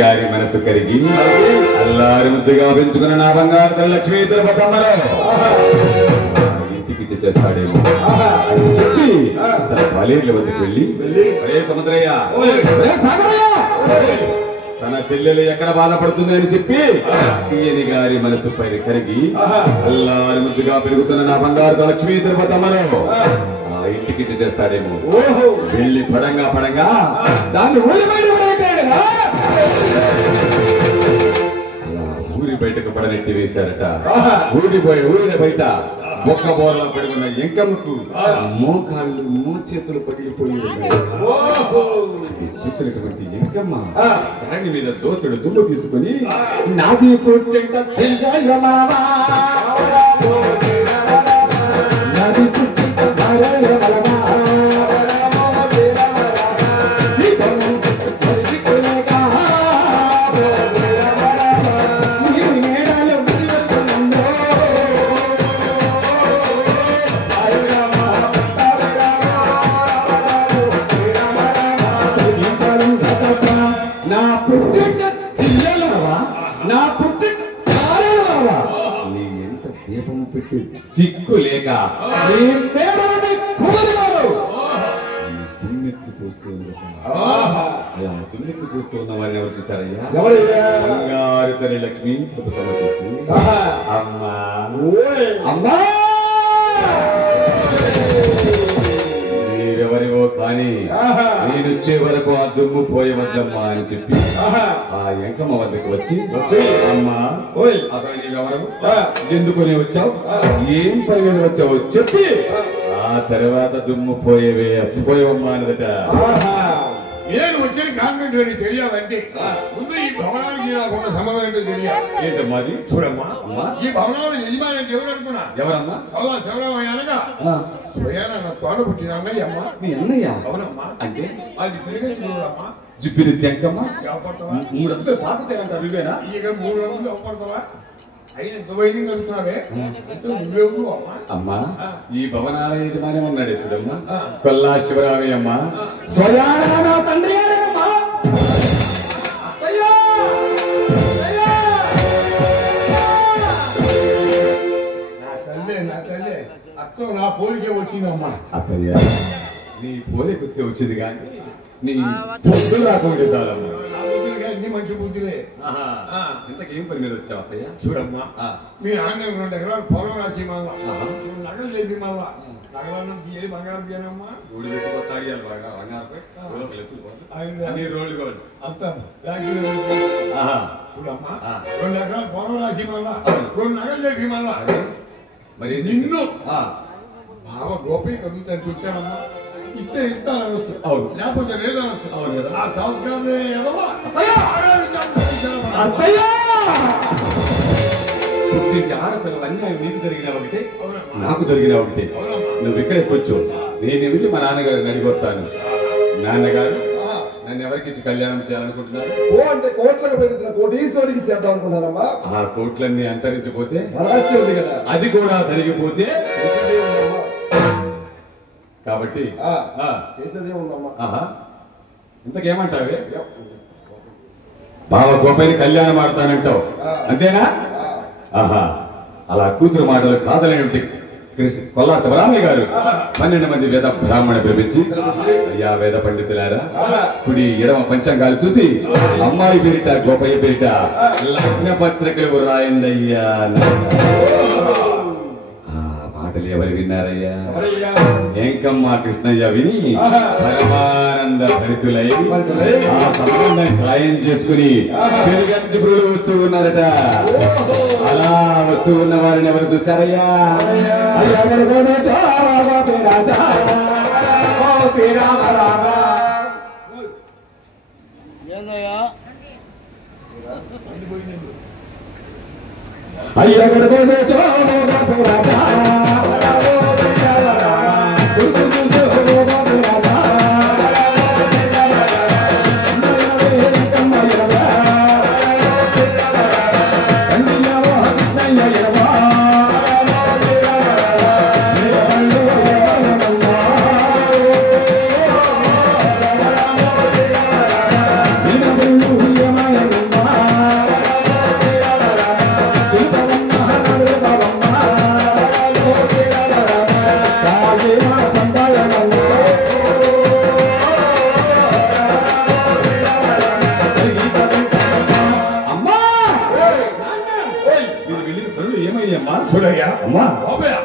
గారి మనసు కరిగి అల్లారి ముద్దుగా పెంచుకున్న నా బంగారు లక్ష్మీ తిరుపతమ్మలో ఇంటికి చేస్తాడేమో అని చెప్పి తన పాలేర్ల వద్దకు వెళ్ళి అరే సముద్రయ్య తన చెల్లెలు ఎక్కడ బాధపడుతుంది అని చెప్పి తీయని గారి మనసు పైన కరిగి అల్లారి ముద్దుగా పెరుగుతున్న నా బంగారు లక్ష్మీ తిరుపతమ్మలో ఇంటికి చేస్తాడేమో వెళ్ళి పడంగా దాన్ని ఊరి బయటకు పడనెట్టి వేశారట. ఊరి బయట ఒక్క బోర్లో పడి ఉన్న ఎంకమ్మకు మోకాళ్ళు మోచేతులు పగిలిపోయి చూసినటువంటి ఎంకమ్మ దాని మీద దోసుడు దుమ్ము తీసుకుని నాది దిక్కు లేక తుమ్మెత్తి పూస్తూ ఉన్న వారిని ఎవరు చూసారయ్యా? బంగారు తల్లి లక్ష్మి అమ్మా అమ్మా మీరెవరివో కానీ నేను వచ్చే వరకు ఆ దుమ్ము పోయవద్దమ్మా అని చెప్పి ఆ ఎంకమ్మ వద్దకు వచ్చి అమ్మా అసలు నీవెవరు, ఎందుకుని వచ్చావు, ఏం పని మీద వచ్చావు చెప్పి ఆ తర్వాత దుమ్ము పోయేవమ్మా అన్నదట. నేను వచ్చిన కాన్వెంట్ తెలియాలంటే ముందు ఈ భవనానికి నాకున్న సంబంధం ఏంటో తెలియాలి. ఏంటమ్మాది? చూడమ్మా, ఈ భవనాలు యజమాని అంటే ఎవరు అనుకున్నా? ఎవరమ్మా? అలా శివరామయ్య అనగా స్వయాన తోడ పుట్టిన అన్నయ్య అమ్మ. మీ అన్నయ్య? అవునమ్మా. అంటే అది తిరిగి చూడమ్మా. జిప్పిరి తెంకమ్మ కాపాడుతావా? 300 పాపతేనంటారు నువ్వేనా? ఇక 300 అవ్వడతావా? అయినా దుబాయ్ని అనుకున్నావే నువ్వేవు అమ్మా. అమ్మా ఈ భవనాల యజమాని ఉన్నాడే చూడమ్మా, కొల్లా శివరామయ్య అమ్మ స్వయాన తండ్రి నా తల్లి అత్త నా పోలికే వచ్చిందమ్మా. అత్తయ్య నీ పోలికొత్తే వచ్చింది కానీ నీ పొద్దు రాకుండా చాలమ్మా. అన్ని మంచి బుద్ధులే. ఇంతకేం పని మీద వచ్చావు అత్తయ్య? చూడమ్మా, మీ నాన్న 2 ఎకరాలు పొలం రాసి మళ్ళా నగలు లేపి మళ్ళా నగలను బియ్యం బంగారం బియ్యనమ్మా ఊడి పెట్టుకోతాడియాలి బాగా బంగారుపై అన్ని రోడ్లు కూడా అంత చూడమ్మా 2 ఎకరాలు పొలం రాసి మళ్ళా 2 నగలు లేపి మళ్ళా మరి నిన్ను బావ గోపి కదులుతానికి వచ్చానమ్మా. ఇస్తే ఇస్తానవచ్చు, లేకపోతే లేదనవచ్చు. ఆ సంస్కారం ఆడపిల్లలు అన్యాయం నీకు జరిగిన ఒకటే నాకు జరిగిన ఒకటే. నువ్వు ఇక్కడే కూర్చో, నేను వెళ్ళి మా నాన్నగారిని అడిగి వస్తాను. నాన్నగారు నన్ను ఎవరికి కళ్యాణం చేయాలనుకుంటున్నారు? అంటే కోట్లకు పెరుగుతున్న కోటీశ్వరికి చేద్దాం అనుకుంటున్నారమ్మా. ఆ కోట్లన్నీ అంతరించిపోతే కదా, అది కూడా జరిగిపోతే కాబట్టి చేసేదే ఉందమ్మా. ఇంతకేమంటావే? బావ గొప్పని కళ్యాణం ఆడతానంటావు అంతేనా? ఆహా అలా కూతురు మాటలు కాదలేంటి కొల్లా శివరామయ్య గారు 12 మంది వేద బ్రాహ్మణ పిలిపించి, అయ్యా వేద పండితులారా, కుడి ఎడమ పంచాంగాలు చూసి అమ్మాయి పేరిట గోపయ్య పేరిట లగ్న పత్రికలు రాయండి అయ్యా. మాటలు ఎవరు విన్నారయ్యా? ఎంకమ్మ కృష్ణయ్య విని పరమానంద భరితులై ఆ సంబంధం ఖాయం చేసుకుని పెరుగంటి పురులు వస్తూ ఉన్నారట. అలా వస్తూ ఉన్న వారిని ఎవరు చూశారయ్యా? అయ్యా చూడయ్యా అమ్మా బాబయ్య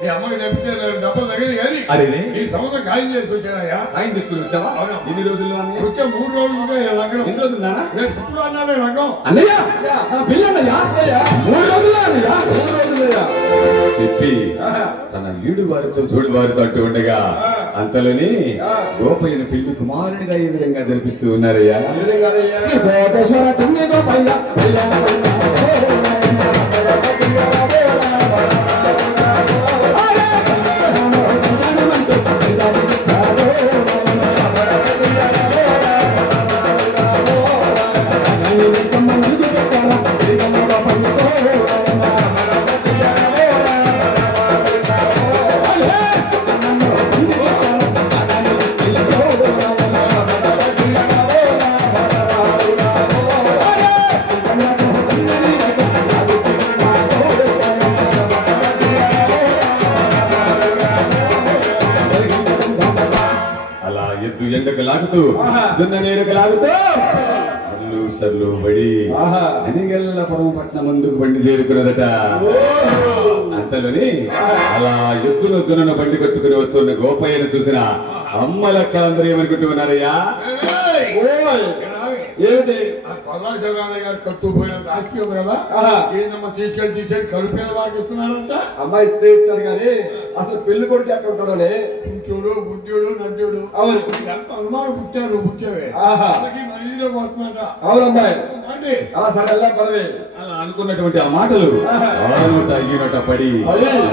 మీ అమ్మకి చెప్తే డబ్బులు దగ్గర కానీ అరే ఈ సంవత్సరం ఖాయం చేసుకొచ్చారయ్యా ఆయన తీసుకుని వచ్చావా ఎన్ని రోజులు అన్నయ్య? వచ్చే 3 రోజులుగా లగ్నం ఎన్ని రోజులు నాన్న? రేపు శుక్రవారం నాడే లగ్నం అన్నయ్య నా పిల్లన్నయ్య 3 రోజులు అన్నయ్య 3 రోజులయ్యా. చెప్పి తన ఈడు వారితో జోడు వారితో అంటూ ఉండగా అంతలోనే గోపయ్యను పెళ్లి కుమారుడిగా ఈ విధంగా జరిపిస్తూ ఉన్నారయ్యా. ఏ విధంగానయ్యా? గోపేశ్వర చిన్ని గోపయ్య అలా ఎద్దు ఎండకు లాగుతూ దున్న నీడకు లాగుతూ అల్లు సర్లు బడి అనిగెల్లపురం పట్నం ముందుకు బండి చేరుకున్నదట. అంతలోని అలా ఎద్దును దున్నను బండి కట్టుకుని వస్తున్న గోపయ్యను చూసిన అమ్మలక్కలందరూ ఏమనుకుంటూ ఉన్నారయ్యా? ఏమిటి? ఆ కొల్లాశివరామయ్య గారు కట్టుకుపోయిన ఆస్తి ఉంది కదా ఏందమ్మా తీసుకెళ్ళి తీసేది కలుపేద వాకిస్తున్నారంట. అమ్మాయి ఇస్తే ఇచ్చారు కానీ అసలు పెళ్లి కొడుకు ఎక్కడ ఉంటాడని పుంచుడు బుద్ధియుడు నడ్యుడు అవును. ఎంత అనుమానం పుట్టాడు పుట్టేవే ఆహా. మనీలోకి వస్తుందంట. అవునమ్మాయి. అంటే సరే ఎలా పదవి అలా అనుకున్నటువంటి ఆ మాటలు ఆ నోట ఈ నోట పడి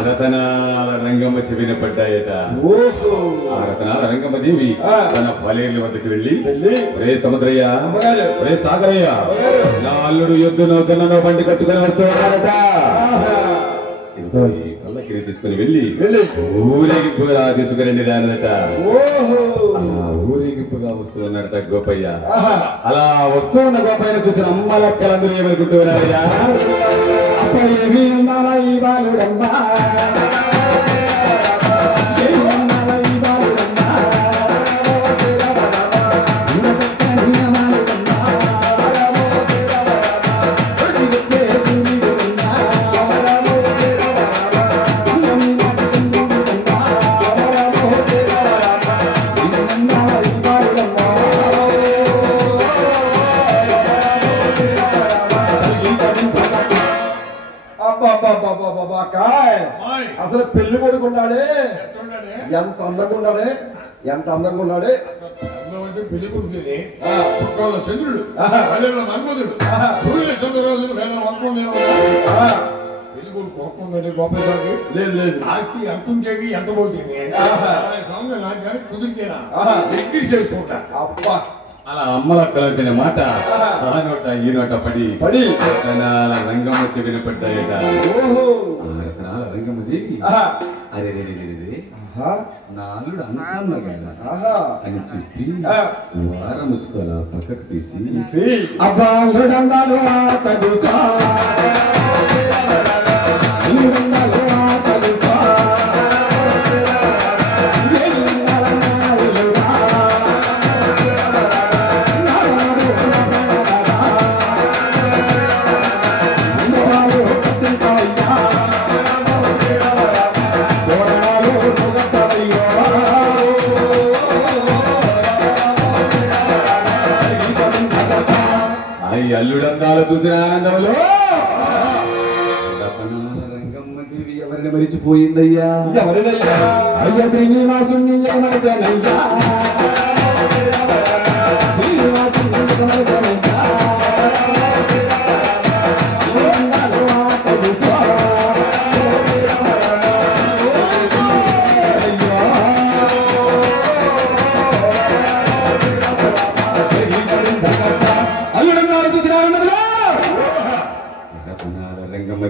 రతనాల రంగమ్మ చెవిన పడ్డాయట. ఓహో. ఆ రతనాల రంగమ్మ దేవి తన పలేర్ల వద్దకు వెళ్ళి వెళ్ళి ఒరే సముద్రయ్య అమ్మగారు. ఒరే సాగరయ్య నా అల్లుడు ఎద్దునో దున్ననో బండి కట్టుకుని వస్తున్నారట. ఇంకో ఈ పల్లకిని తీసుకుని వెళ్ళి ఊరేగింపుగా తీసుకురండి రానట. ఓహో. అలా ఊరేగింపుగా వస్తున్నాడట గోపయ్య. అలా వస్తున్న గోపయ్యను చూసిన అమ్మలక్కలందరూ ఏమనుకుంటూ ఉన్నారయ్యా? అసలు పెళ్లి కొడుకు ఉన్నాడే ఎంత అందంగా ఉన్నాడే, ఎంత అందంగా ఉన్నాడే. పెళ్లి కొడుకుని చుక్కల చంద్రుడు మన్మధుడు సూర్య చంద్ర రోజులు పెళ్లి కొడుకు కోపండి గోపేశ్వరికి లేదు లేదు. ఆస్తి ఎంత ఉంచేవి ఎంత పోతుంది సంవత్సరం నాకు కానీ కుదిరితేనా ఎక్కిరి చేసుకుంటా. అబ్బా. అలా అమ్మలక్కలంటే మాట ఆ నోట ఈ నోట పడి రతనాల రంగమ్మ చెవిన పడ్డాయట. ఓహో. ఆ రతనాల రంగమ్మ దేవి అరే నా అల్లుడు అనుకున్నా అని చెప్పి వారం ముసుకోలా పక్కకు తీసి అబ్బా అల్లుడందాలు అల్లుడందాలు చూసిన ఆనందంలో రతనాల రంగమ్మ దేవి ఎవరిని మరిచిపోయిందయ్యా? ఎవరినయ్యా? అయ్యా శ్రీనివాసుని ఏమనయ్యా?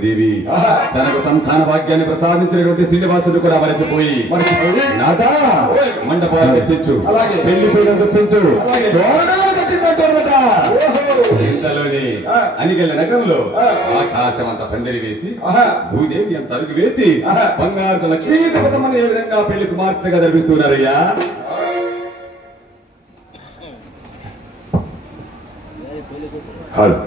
దేవి తనకు సంతాన భాగ్యాన్ని ప్రసాదించినటువంటి శ్రీనివాసుడు కూడా మరచిపోయి నాదా మండపాలు తెప్పించు, పెళ్లి పీడ తెప్పించు, ఇంతలోని అనిగల నగరంలో ఆకాశం అంత పందిరి వేసి భూదేవి అంత అరుగు వేసి బంగారు లక్ష్మీపతమని ఏ విధంగా పెళ్లి కుమార్తెగా జరిపిస్తున్నారయ్యా? కాదు